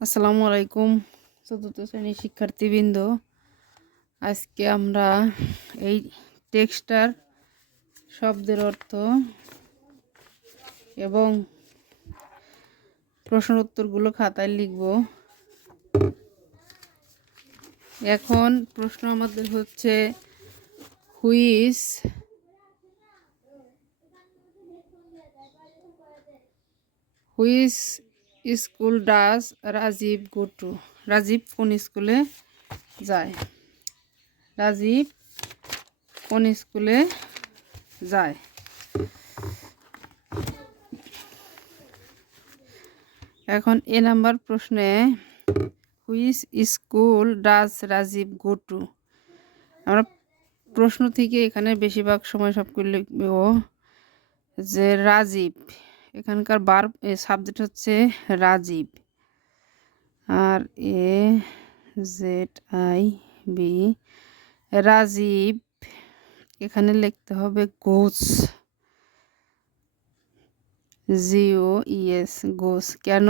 আসসালামু আলাইকুম চতুর্থ শ্রেণীর শিক্ষার্থীবৃন্দ। আজকে আমরা এই টেক্সটার শব্দের অর্থ এবং প্রশ্ন উত্তরগুলো খাতায় লিখব। এখন প্রশ্ন আমাদের হচ্ছে which school does Rajiv go to. Rajiv কোন স্কুলে যায়? রাজীব কোন স্কুলে যায়? এখন এ নাম্বার প্রশ্নে which school does Rajiv go to. আমরা প্রশ্ন থেকে এখানে বেশিরভাগ সময় সবগুলো লিখব যে রাজীব, এখানকার সাবজেক্ট হচ্ছে রাজীব, আর A Z I B, Rajib এখানে লিখতে হবে গোস, জিও ইএস গোস। কেন?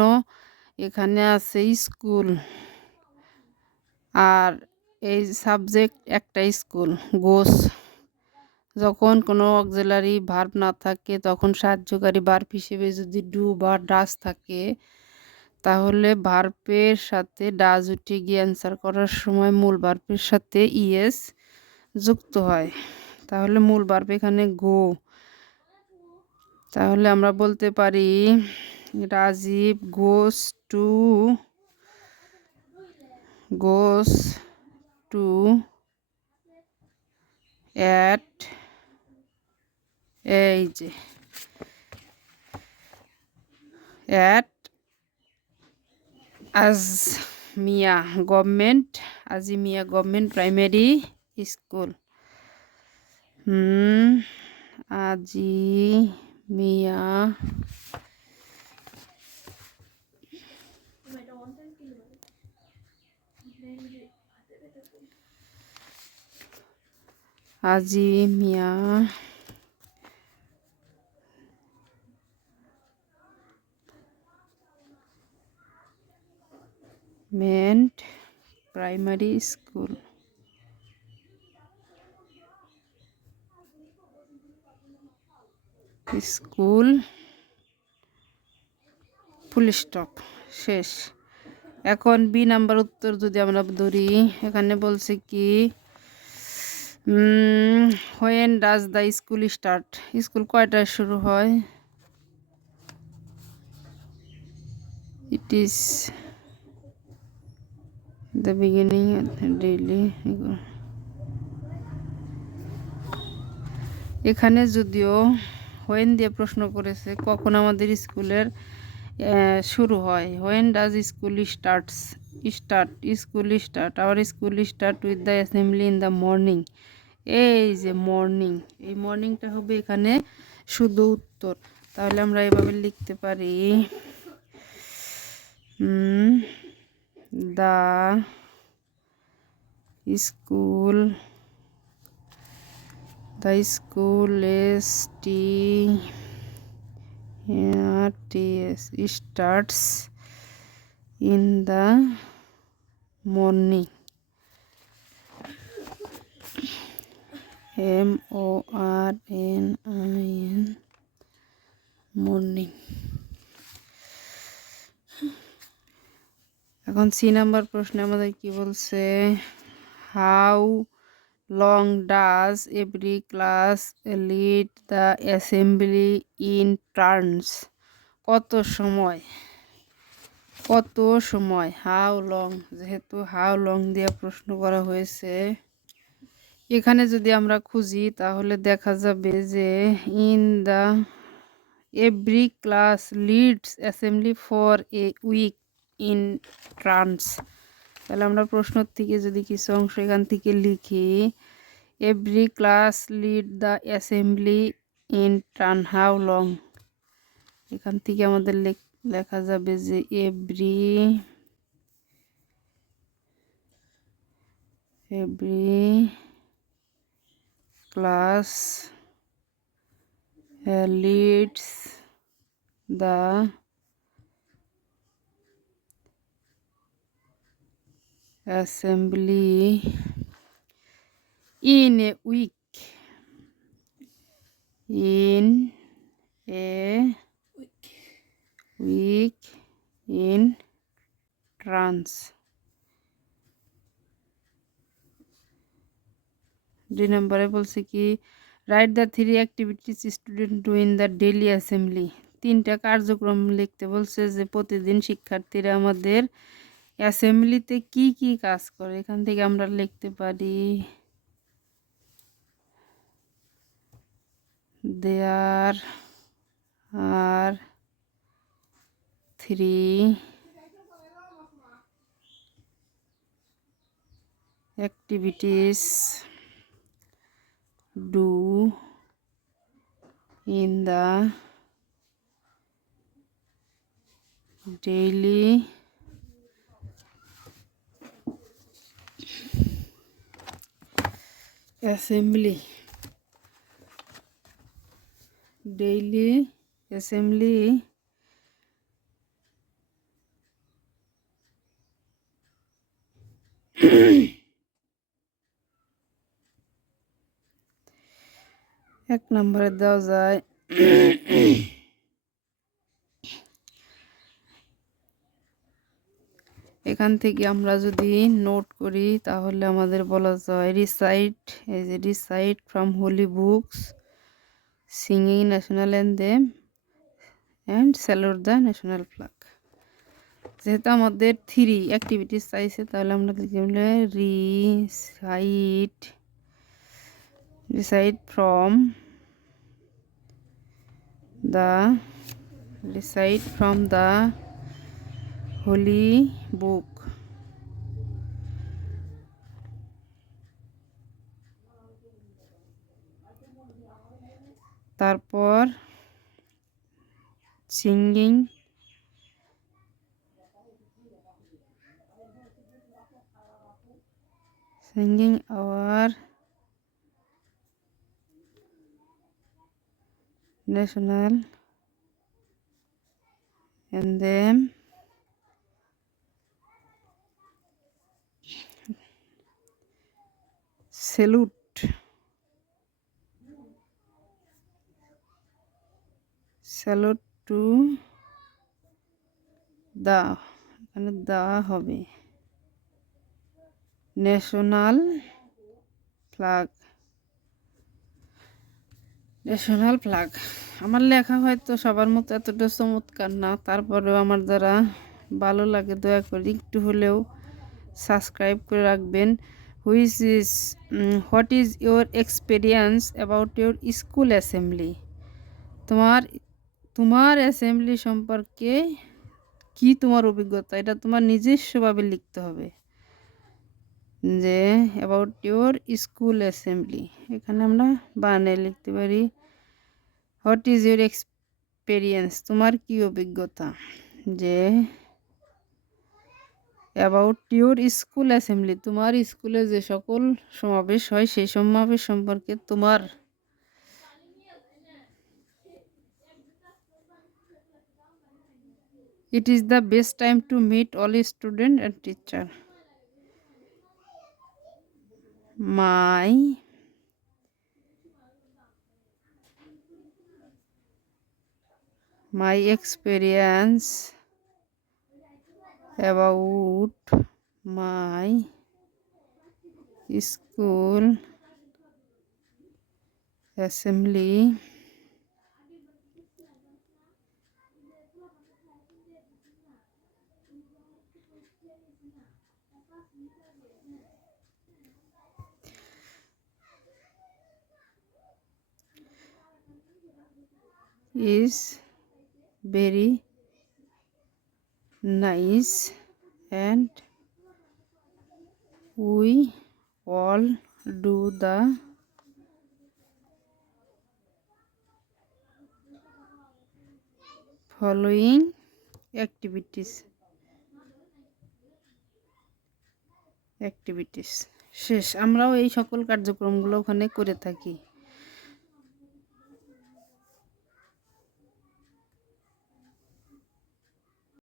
এখানে আছে স্কুল আর এই সাবজেক্ট একটা স্কুল গোস। যখন কোনো অক্সিলারি ভার্ব না থাকে তখন সাহায্যকারী ভার্ব হিসেবে যদি ডু বা ডাজ থাকে তাহলে ভার্বের সাথে ডাজ উঠে গিয়ে অ্যান্সার করার সময় মূল ভার্বের সাথে ইএস যুক্ত হয়। তাহলে মূল ভার্ব এখানে গো। তাহলে আমরা বলতে পারি রাজীব গোস টু অ্যাট এই যে at Azimia government primary school. Azimia Azimia মেন্ট প্রাইমারি স্কুল। ফুল স্টপ, শেষ। এখন বি নাম্বার উত্তর যদি আমরা ধরি, এখানে বলছে কি when does the school start. School কয়টায় শুরু হয়? It is the beginning daily. এখানে যদিও হোয়েন দিয়ে প্রশ্ন করেছে কখন আমাদের স্কুলের শুরু হয়। When does school start our school start with the assembly in the morning. এই যে মর্নিং, এই মর্নিংটা হবে এখানে শুধু উত্তর। তাহলে আমরা এভাবে লিখতে পারি the school starts in the morning. MORNIN morning. এখন সি নাম্বার প্রশ্নে আমাদের কি বলছে, how long does every class lead the assembly in turns. কত সময় হাউ লং, যেহেতু হাউ লং দিয়ে প্রশ্ন করা হয়েছে, এখানে যদি আমরা খুঁজি তাহলে দেখা যাবে যে in the every class leads assembly for a week in turns. তাহলে আমরা প্রশ্ন থেকে যদি কিছু অংশ এখান থেকে লিখি, every class lead the assembly in turn how long, এখান থেকে আমাদের লেখা যাবে যে every class leads the assembly in a week, in a week in trans. 2 নম্বরে বলছে কি write the 3 activities student do in the daily assembly. 3টা কার্যক্রম লিখতে বলছে যে প্রতিদিন শিক্ষার্থীরা আমাদের অ্যাসেম্বলিতে কি কি কাজ করে। এখান থেকে আমরা লিখতে পারি দেয়ার আর 3 activities do in the daily assembly. Daily assembly এক নম্বরে দেওয়া যায় এখান থেকে আমরা যদি নোট করি তাহলে আমাদের বলা যায় রিসাইট, এই যে recite from holy books, singing national anthem and salute the national flag. যেহেতু আমাদের 3 অ্যাক্টিভিটিস চাইছে তাহলে আমরা লিখলে recite from the holy book. তারপর singing our national anthem salute to the, এখানে দেওয়া হবে ন্যাশনাল ফ্ল্যাগ। আমার লেখা হয়তো সবার মতো এতটা চমৎকার না, তারপরেও আমার দ্বারা ভালো লাগে দয়া করে একটু হলেও সাবস্ক্রাইব করে রাখবেন। What is your experience about your school assembly. তোমার অ্যাসেম্বলি সম্পর্কে কি তোমার অভিজ্ঞতা, এটা তোমার নিজস্বভাবে লিখতে হবে যে অ্যাবাউট ইউর স্কুল অ্যাসেম্বলি। এখানে আমরা বানানে লিখতে পারি হোয়াট ইজ ইউর এক্সপিরিয়েন্স, তোমার কি অভিজ্ঞতা, যে অ্যাবাউট ইউর স্কুল অ্যাসেম্বলি, তোমার স্কুলে যে সকল সমাবেশ হয় সেই সমাবেশ সম্পর্কে তোমার It is the best time to meet all students and teacher. My experience about my school assembly is very nice and we all do the following activities. শেষ। আমরাও এই সকল কার্যক্রমগুলো ওখানে করে থাকি।